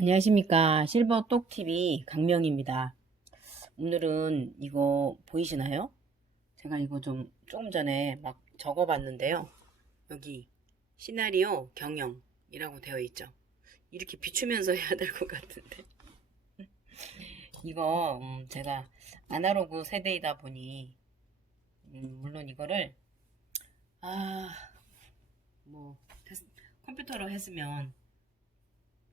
안녕하십니까. 실버 똑TV 강명입니다. 오늘은 이거 보이시나요? 제가 이거 조금 전에 막 적어봤는데요. 여기 시나리오 경영이라고 되어 있죠. 이렇게 비추면서 해야 될 것 같은데. 이거 제가 아날로그 세대이다 보니 물론 이거를 뭐 컴퓨터로 했으면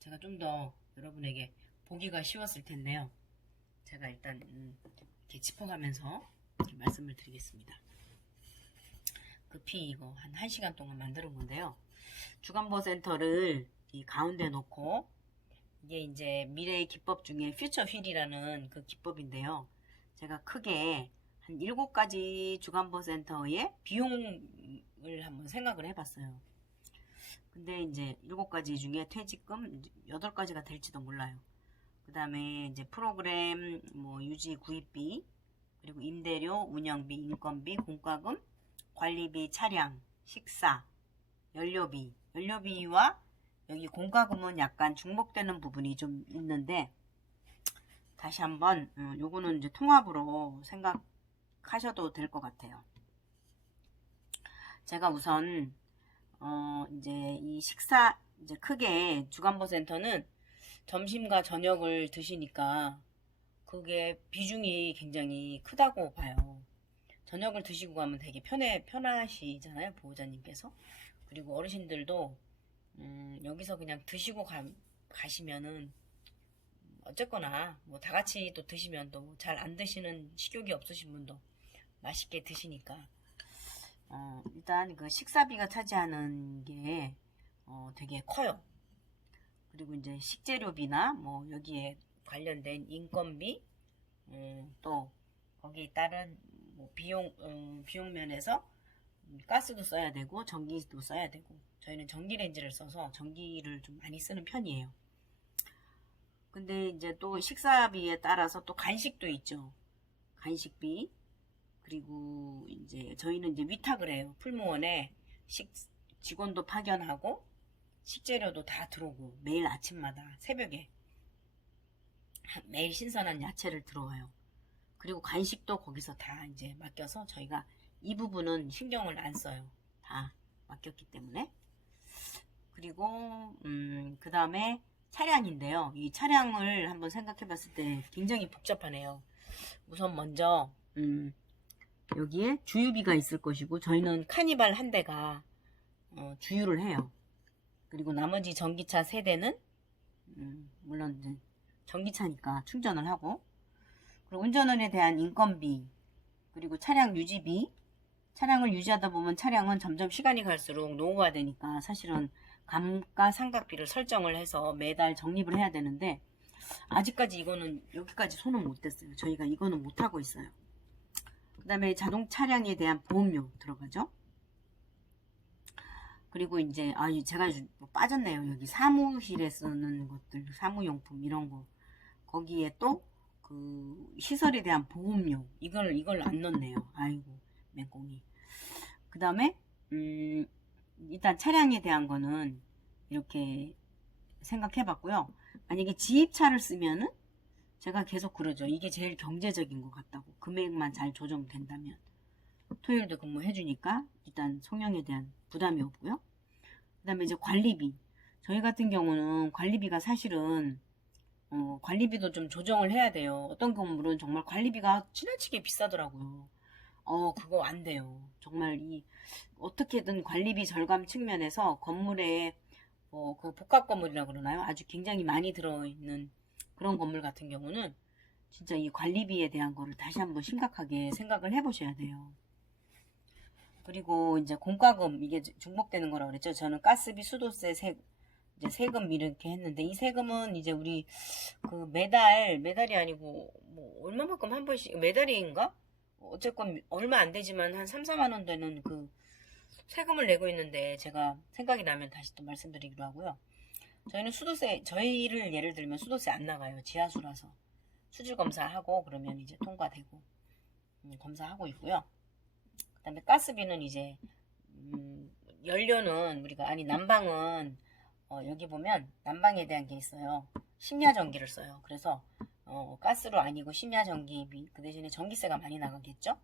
제가 좀 더 여러분에게 보기가 쉬웠을 텐데요. 제가 일단 이렇게 짚어가면서 말씀을 드리겠습니다. 급히 이거 한 1시간 동안 만드는 건데요. 주간보 센터를 이 가운데 놓고 이게 이제 미래의 기법 중에 퓨처 휠이라는 그 기법인데요. 제가 크게 한 7가지 주간보 센터의 비용을 한번 생각을 해봤어요. 근데 이제 7가지 중에 퇴직금 8가지가 될지도 몰라요. 그 다음에 이제 프로그램 뭐 유지 구입비, 그리고 임대료, 운영비, 인건비, 공과금, 관리비, 차량, 식사, 연료비와 여기 공과금은 약간 중복되는 부분이 좀 있는데 다시 한번 요거는 이제 통합으로 생각하셔도 될 것 같아요. 제가 우선 이제 이 식사, 이제 크게 주간보 센터는 점심과 저녁을 드시니까 그게 비중이 굉장히 크다고 봐요. 저녁을 드시고 가면 되게 편하시잖아요, 보호자님께서. 그리고 어르신들도 여기서 그냥 드시고 가시면은 어쨌거나 뭐 다 같이 또 드시면 또 잘 안 드시는 식욕이 없으신 분도 맛있게 드시니까 일단 그 식사비가 차지하는 게 되게 커요. 그리고 이제 식재료비나 뭐 여기에 관련된 인건비, 또 거기에 따른 뭐 비용 면에서 가스도 써야 되고 전기도 써야 되고 저희는 전기레인지를 써서 전기를 좀 많이 쓰는 편이에요. 근데 이제 또 식사비에 따라서 또 간식도 있죠. 간식비. 그리고 이제 저희는 이제 위탁을 해요. 풀무원에 직원도 파견하고 식재료도 다 들어오고 매일 아침마다 새벽에 매일 신선한 야채를 들어와요. 그리고 간식도 거기서 다 이제 맡겨서 저희가 이 부분은 신경을 안 써요. 다 맡겼기 때문에. 그리고 그 다음에 차량인데요. 이 차량을 한번 생각해 봤을 때 굉장히 복잡하네요. 우선 먼저 여기에 주유비가 있을 것이고 저희는 카니발 한 대가 주유를 해요. 그리고 나머지 전기차 세대는 물론 이제 전기차니까 충전을 하고, 그리고 운전원에 대한 인건비, 그리고 차량 유지비, 차량을 유지하다 보면 차량은 점점 시간이 갈수록 노후가 되니까 사실은 감가상각비를 설정을 해서 매달 적립을 해야 되는데 아직까지 이거는 여기까지 손은 못 댔어요. 저희가 이거는 못 하고 있어요. 그 다음에 자동 차량에 대한 보험료 들어가죠. 그리고 이제 제가 뭐 빠졌네요. 여기 사무실에 쓰는 것들, 사무용품 이런 거, 거기에 또 그 시설에 대한 보험료 이걸 안 넣네요. 아이고 맹꽁이. 그 다음에 일단 차량에 대한 거는 이렇게 생각해 봤고요. 만약에 지입차를 쓰면은 제가 계속 그러죠. 이게 제일 경제적인 것 같다고. 금액만 잘 조정된다면. 토요일도 근무해 주니까 일단 송영에 대한 부담이 없고요. 그 다음에 이제 관리비. 저희 같은 경우는 관리비가 사실은 관리비도 좀 조정을 해야 돼요. 어떤 건물은 정말 관리비가 지나치게 비싸더라고요. 그거 안 돼요. 정말 어떻게든 관리비 절감 측면에서 건물에 그 복합 건물이라고 그러나요? 아주 굉장히 많이 들어있는 그런 건물 같은 경우는 진짜 이 관리비에 대한 거를 다시 한번 심각하게 생각을 해보셔야 돼요. 그리고 이제 공과금, 이게 중복되는 거라고 그랬죠. 저는 가스비, 수도세, 이제 세금 이렇게 했는데 이 세금은 이제 우리 그 매달이 아니고 뭐 얼마만큼 한 번씩 매달인가? 어쨌건 얼마 안 되지만 한 3, 4만 원 되는 그 세금을 내고 있는데 제가 생각이 나면 다시 또 말씀드리기로 하고요. 저희는 저희를 예를 들면 수도세 안 나가요. 지하수라서. 수질 검사하고 그러면 이제 통과되고 검사하고 있고요. 그 다음에 가스비는 이제 연료는 난방은 여기 보면 난방에 대한 게 있어요. 심야전기를 써요. 그래서 가스로 아니고 심야전기비, 그 대신에 전기세가 많이 나가겠죠.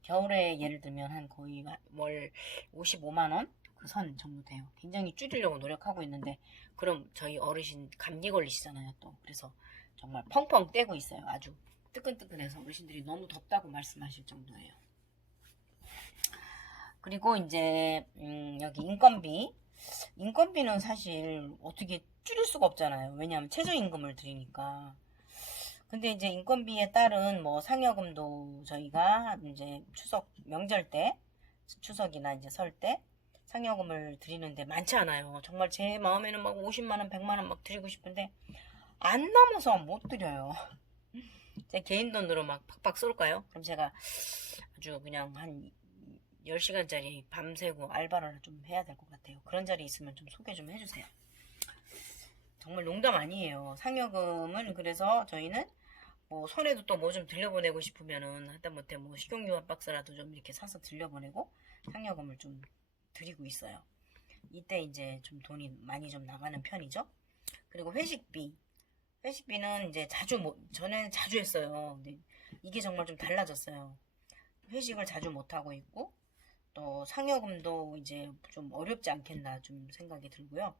겨울에 예를 들면 한 거의 월 55만원 그 선 정도 돼요. 굉장히 줄이려고 노력하고 있는데, 그럼 저희 어르신 감기 걸리시잖아요 또. 그래서 정말 펑펑 떼고 있어요. 아주 뜨끈뜨끈해서 어르신들이 너무 덥다고 말씀하실 정도예요. 그리고 이제 여기 인건비는 사실 어떻게 줄일 수가 없잖아요. 왜냐하면 최저임금을 드리니까. 근데 이제 인건비에 따른 뭐 상여금도 저희가 이제 추석 명절 때, 추석이나 이제 설 때 상여금을 드리는데 많지 않아요. 정말 제 마음에는 막 50만원 100만원 막 드리고 싶은데 안 넘어서 못 드려요. 제 개인 돈으로 막 팍팍 쏠까요? 그럼 제가 아주 그냥 한 10시간짜리 밤새고 알바를 좀 해야 될 것 같아요. 그런 자리 있으면 좀 소개 좀 해주세요. 정말 농담 아니에요. 상여금은 그래서 저희는 뭐 손에도 또 뭐 좀 들려보내고 싶으면은 하다못해 뭐 식용유 한 박스라도 좀 이렇게 사서 들려보내고 상여금을 좀 드리고 있어요. 이때 이제 좀 돈이 많이 좀 나가는 편이죠. 그리고 회식비는 이제 전에는 자주 했어요. 근데 이게 정말 좀 달라졌어요. 회식을 자주 못하고 있고, 또 상여금도 이제 좀 어렵지 않겠나 좀 생각이 들고요.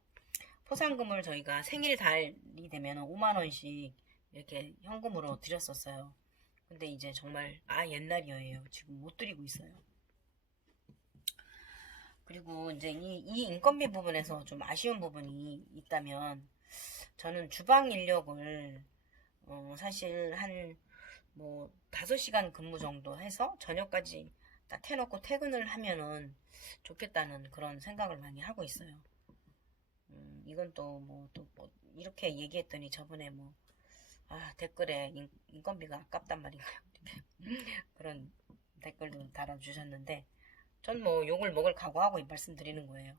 포상금을 저희가 생일 달이 되면 5만원씩 이렇게 현금으로 드렸었어요. 근데 이제 정말 옛날이에요. 지금 못 드리고 있어요. 그리고 이제 이 인건비 부분에서 좀 아쉬운 부분이 있다면, 저는 주방 인력을 사실 한 뭐 5시간 근무 정도 해서 저녁까지 딱 해놓고 퇴근을 하면은 좋겠다는 그런 생각을 많이 하고 있어요. 이건 또 뭐 이렇게 얘기했더니 저번에 뭐 댓글에 인건비가 아깝단 말인가요? 그런 댓글도 달아주셨는데, 전 뭐 욕을 먹을 각오하고 말씀드리는 거예요.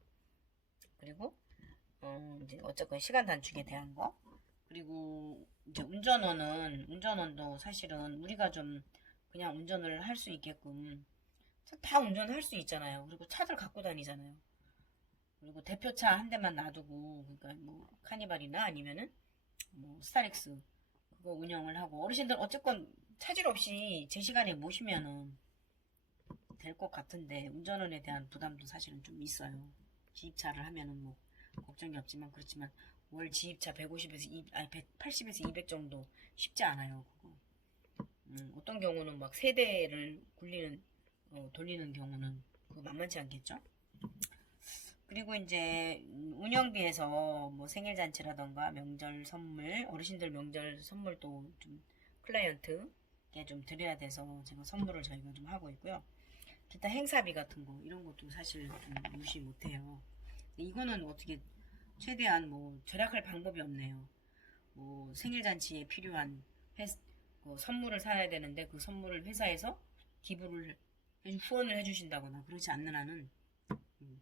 그리고 이제 어쨌건 시간 단축에 대한 거, 그리고 이제 운전원도 사실은 우리가 좀 그냥 운전을 할 수 있게끔 다 운전할 수 있잖아요. 그리고 차들 갖고 다니잖아요. 그리고 대표차 한 대만 놔두고, 그러니까 뭐 카니발이나 아니면은 뭐 스타렉스 그거 운영을 하고, 어르신들 어쨌건 차질 없이 제 시간에 모시면은 될 것 같은데, 운전원에 대한 부담도 사실은 좀 있어요. 기입차를 하면은 뭐 걱정이 없지만, 그렇지만 월 지입차 180에서 200 정도 쉽지 않아요. 그거. 어떤 경우는 막 세대를 돌리는 경우는 그거 만만치 않겠죠? 그리고 이제 운영비에서 뭐 생일잔치라던가 명절 선물, 어르신들 명절 선물도 좀 클라이언트께 좀 드려야 돼서 제가 선물을 저희가 좀 하고 있고요. 기타 행사비 같은 거 이런 것도 사실 좀 무시 못해요. 이거는 어떻게 최대한 뭐 절약할 방법이 없네요. 뭐 생일잔치에 필요한 선물을 사야 되는데 그 선물을 회사에서 후원을 해주신다거나 그러지 않는 한은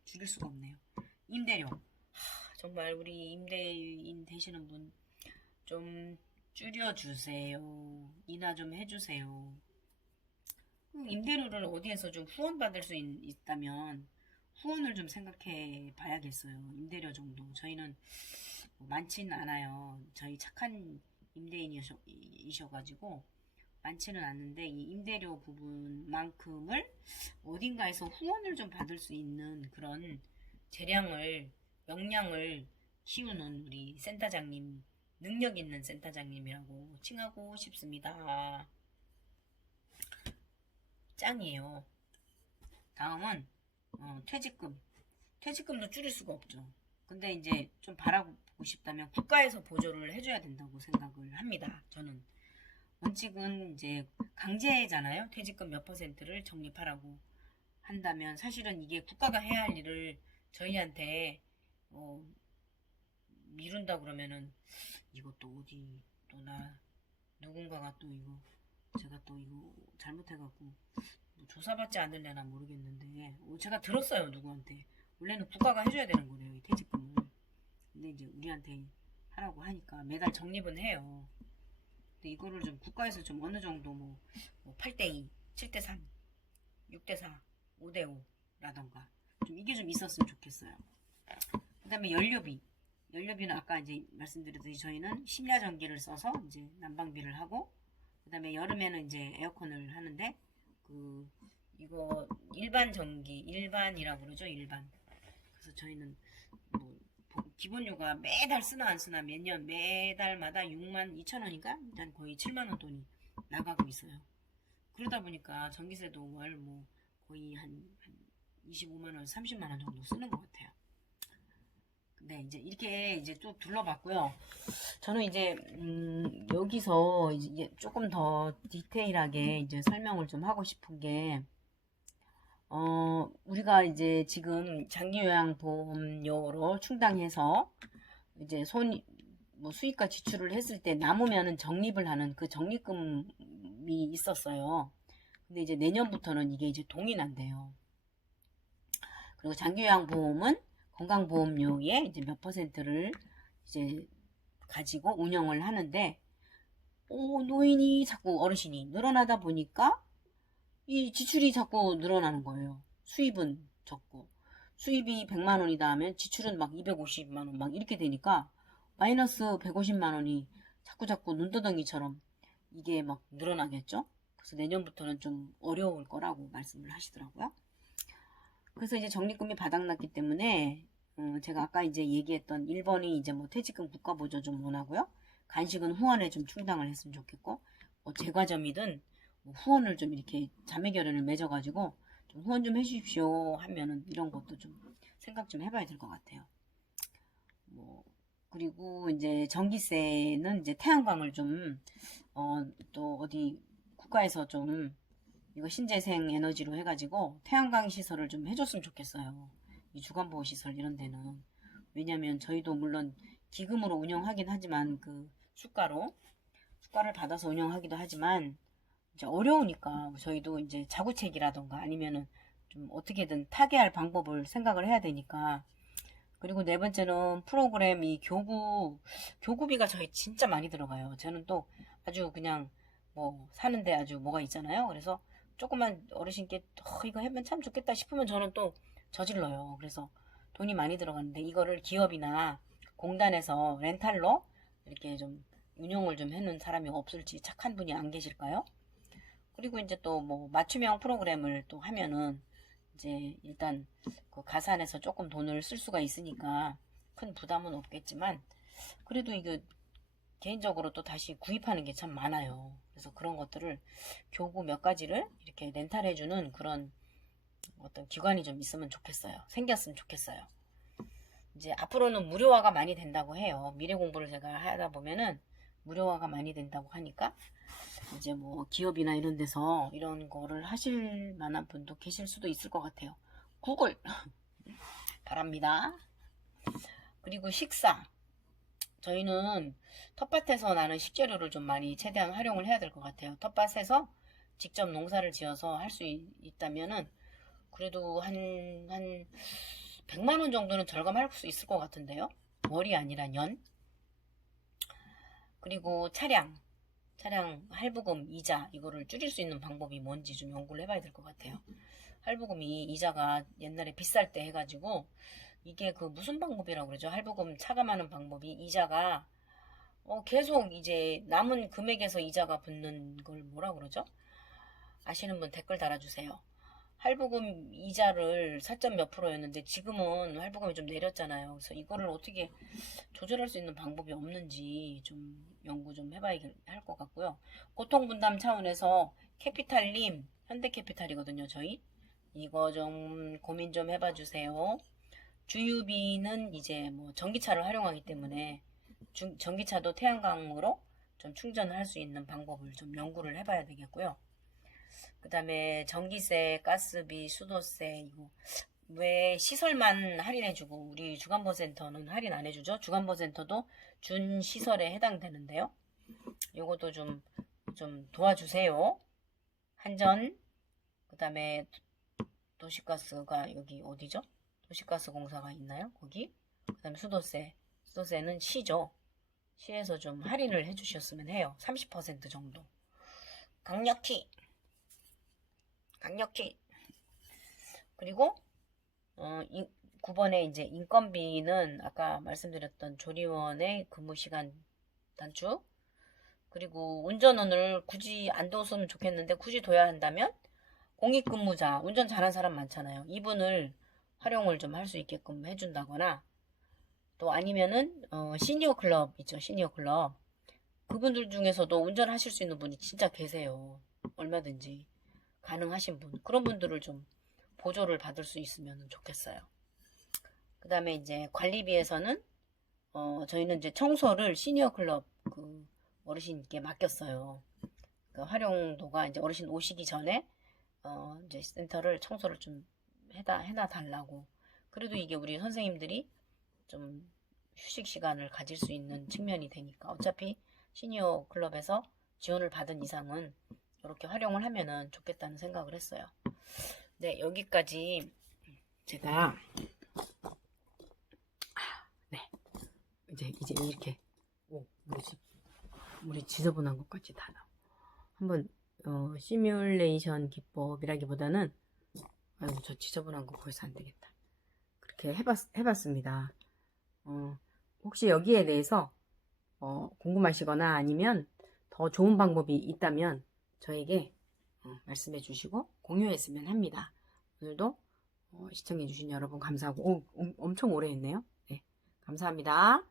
줄일 수가 없네요. 임대료, 정말 우리 임대인 되시는 분 좀 줄여주세요. 인하 좀 해주세요. 임대료를 어디에서 좀 후원받을 수 있다면 후원을 좀 생각해 봐야겠어요. 임대료 정도. 저희는 뭐 많지는 않아요. 저희 착한 임대인이셔가지고 많지는 않는데, 이 임대료 부분만큼을 어딘가에서 후원을 좀 받을 수 있는 그런 역량을 키우는 우리 센터장님, 능력 있는 센터장님이라고 칭하고 싶습니다. 짱이에요. 다음은 퇴직금. 퇴직금도 줄일 수가 없죠. 근데 이제 좀 바라보고 싶다면 국가에서 보조를 해줘야 된다고 생각을 합니다. 저는 원칙은 이제 강제잖아요. 퇴직금 몇 퍼센트를 적립하라고 한다면 사실은 이게 국가가 해야 할 일을 저희한테 미룬다 그러면은, 이것도 어디 또 누군가가 또 이거 제가 또 이거 잘못해갖고 뭐 조사받지 않을래나 모르겠는데, 제가 들었어요. 누구한테 원래는 국가가 해줘야 되는 거래요, 이 퇴직금을. 근데 이제 우리한테 하라고 하니까 매달 적립은 해요. 근데 이거를 좀 국가에서 좀 어느 정도 뭐 8대2, 7대3, 6대4, 5대5 라던가 좀 이게 좀 있었으면 좋겠어요. 그 다음에 연료비 연료비는 아까 이제 말씀드렸듯이 저희는 심야전기를 써서 이제 난방비를 하고, 그 다음에 여름에는 이제 에어컨을 하는데, 이거 일반 전기, 일반이라고 그러죠, 일반. 그래서 저희는 뭐 기본료가 매달 쓰나 안 쓰나 몇 년 매달마다 6만 2천 원인가? 일단 거의 7만 원 돈이 나가고 있어요. 그러다 보니까 전기세도 월 뭐 거의 한 25만 원, 30만 원 정도 쓰는 것 같아요. 네, 이제 이렇게 이제 또 둘러봤고요. 저는 이제 여기서 이제 조금 더 디테일하게 이제 설명을 좀 하고 싶은 게, 우리가 이제 지금 장기요양보험료로 충당해서 이제 뭐 수익과 지출을 했을 때 남으면은 적립을 하는 그 적립금이 있었어요. 근데 이제 내년부터는 이게 이제 동일한대요. 그리고 장기요양보험은 건강보험료의 이제 몇 퍼센트를 이제 가지고 운영을 하는데, 노인이 자꾸 어르신이 늘어나다 보니까 이 지출이 자꾸 늘어나는 거예요. 수입은 적고 수입이 100만 원이다 하면 지출은 막 250만 원 막 이렇게 되니까 마이너스 150만 원이 자꾸 눈두덩이처럼 이게 막 늘어나겠죠. 그래서 내년부터는 좀 어려울 거라고 말씀을 하시더라고요. 그래서 이제 적립금이 바닥났기 때문에 제가 아까 이제 얘기했던 1번이 이제 뭐 퇴직금 국가보조 좀 원하고요. 간식은 후원에 좀 충당을 했으면 좋겠고, 뭐 제과점이든 뭐 후원을 좀 이렇게 자매결연을 맺어가지고 좀 후원 좀 해주십시오 하면은 이런 것도 좀 생각 좀 해봐야 될 것 같아요. 뭐 그리고 이제 전기세는 이제 태양광을 좀 또 어디 국가에서 좀 이거 신재생 에너지로 해가지고 태양광 시설을 좀 해줬으면 좋겠어요. 이 주간보호 시설 이런 데는. 왜냐면 저희도 물론 기금으로 운영하긴 하지만 그 수가를 받아서 운영하기도 하지만 이제 어려우니까 저희도 이제 자구책이라던가 아니면은 좀 어떻게든 타개할 방법을 생각을 해야 되니까. 그리고 네 번째는 프로그램 이 교구비가 저희 진짜 많이 들어가요. 저는 또 아주 그냥 뭐 사는데 아주 뭐가 있잖아요. 그래서 조그만 어르신께 이거 하면 참 좋겠다 싶으면 저는 또 저질러요. 그래서 돈이 많이 들어가는데 이거를 기업이나 공단에서 렌탈로 이렇게 좀 운용을 좀 해놓은 사람이 없을지 착한 분이 안 계실까요? 그리고 이제 또 뭐 맞춤형 프로그램을 또 하면은 이제 일단 그 가산해서 조금 돈을 쓸 수가 있으니까 큰 부담은 없겠지만, 그래도 이거 개인적으로 또 다시 구입하는 게 참 많아요. 그래서 그런 것들을 교구 몇 가지를 이렇게 렌탈해주는 그런 어떤 기관이 좀 있으면 좋겠어요. 생겼으면 좋겠어요. 이제 앞으로는 무료화가 많이 된다고 해요. 미래 공부를 제가 하다 보면은 무료화가 많이 된다고 하니까 이제 뭐 기업이나 이런 데서 이런 거를 하실 만한 분도 계실 수도 있을 것 같아요. 구글 바랍니다. 그리고 식사, 저희는 텃밭에서 나는 식재료를 좀 많이 최대한 활용을 해야 될 것 같아요. 텃밭에서 직접 농사를 지어서 할 수 있다면은 그래도 한 100만 원 정도는 절감할 수 있을 것 같은데요. 월이 아니라 년. 그리고 차량 할부금 이자 이거를 줄일 수 있는 방법이 뭔지 좀 연구를 해봐야 될 것 같아요. 할부금이 이자가 옛날에 비쌀 때 해가지고 이게 그 무슨 방법이라고 그러죠? 할부금 차감하는 방법이 이자가 계속 이제 남은 금액에서 이자가 붙는 걸 뭐라 그러죠? 아시는 분 댓글 달아주세요. 할부금 이자를 4점 몇 프로였는데 지금은 할부금이 좀 내렸잖아요. 그래서 이거를 어떻게 조절할 수 있는 방법이 없는지 좀 연구 좀 해봐야 할 것 같고요. 고통분담 차원에서 캐피탈님, 현대캐피탈이거든요, 저희. 이거 좀 고민 좀 해봐 주세요. 주유비는 이제 뭐 전기차를 활용하기 때문에 전기차도 태양광으로 좀 충전할 수 있는 방법을 좀 연구를 해봐야 되겠고요. 그 다음에 전기세, 가스비, 수도세 이거 왜 시설만 할인해주고 우리 주간보센터는 할인 안 해주죠? 주간보센터도 준시설에 해당되는데요. 요것도 좀 도와주세요. 한전, 그 다음에 도시가스가 여기 어디죠? 도시가스 공사가 있나요? 거기. 그 다음에 수도세는 시죠. 시에서 좀 할인을 해주셨으면 해요. 30% 정도. 강력히. 그리고 9번에 이제 인건비는 아까 말씀드렸던 조리원의 근무 시간 단축, 그리고 운전원을 굳이 안 뒀으면 좋겠는데 굳이 둬야 한다면 공익근무자, 운전 잘하는 사람 많잖아요. 이분을 활용을 좀 할 수 있게끔 해준다거나, 또 아니면은 시니어 클럽 있죠. 시니어 클럽. 그분들 중에서도 운전하실 수 있는 분이 진짜 계세요. 얼마든지 가능하신 분. 그런 분들을 좀 보조를 받을 수 있으면 좋겠어요. 그 다음에 이제 관리비에서는 저희는 이제 청소를 시니어 클럽 그 어르신께 맡겼어요. 그 활용도가 이제 어르신 오시기 전에 이제 센터를 청소를 좀 해놔 달라고. 그래도 이게 우리 선생님들이 좀 휴식 시간을 가질 수 있는 측면이 되니까 어차피 시니어 클럽에서 지원을 받은 이상은 이렇게 활용을 하면은 좋겠다는 생각을 했어요. 네, 여기까지 제가 네, 이제 이렇게 물이 지저분한 것까지 다 나와. 한번 시뮬레이션 기법이라기보다는 아이고 저 지저분한 거 보여서 안 되겠다. 그렇게 해봤습니다. 혹시 여기에 대해서 궁금하시거나 아니면 더 좋은 방법이 있다면 저에게 말씀해 주시고 공유했으면 합니다. 오늘도 시청해 주신 여러분 감사하고 엄청 오래 했네요. 네, 감사합니다.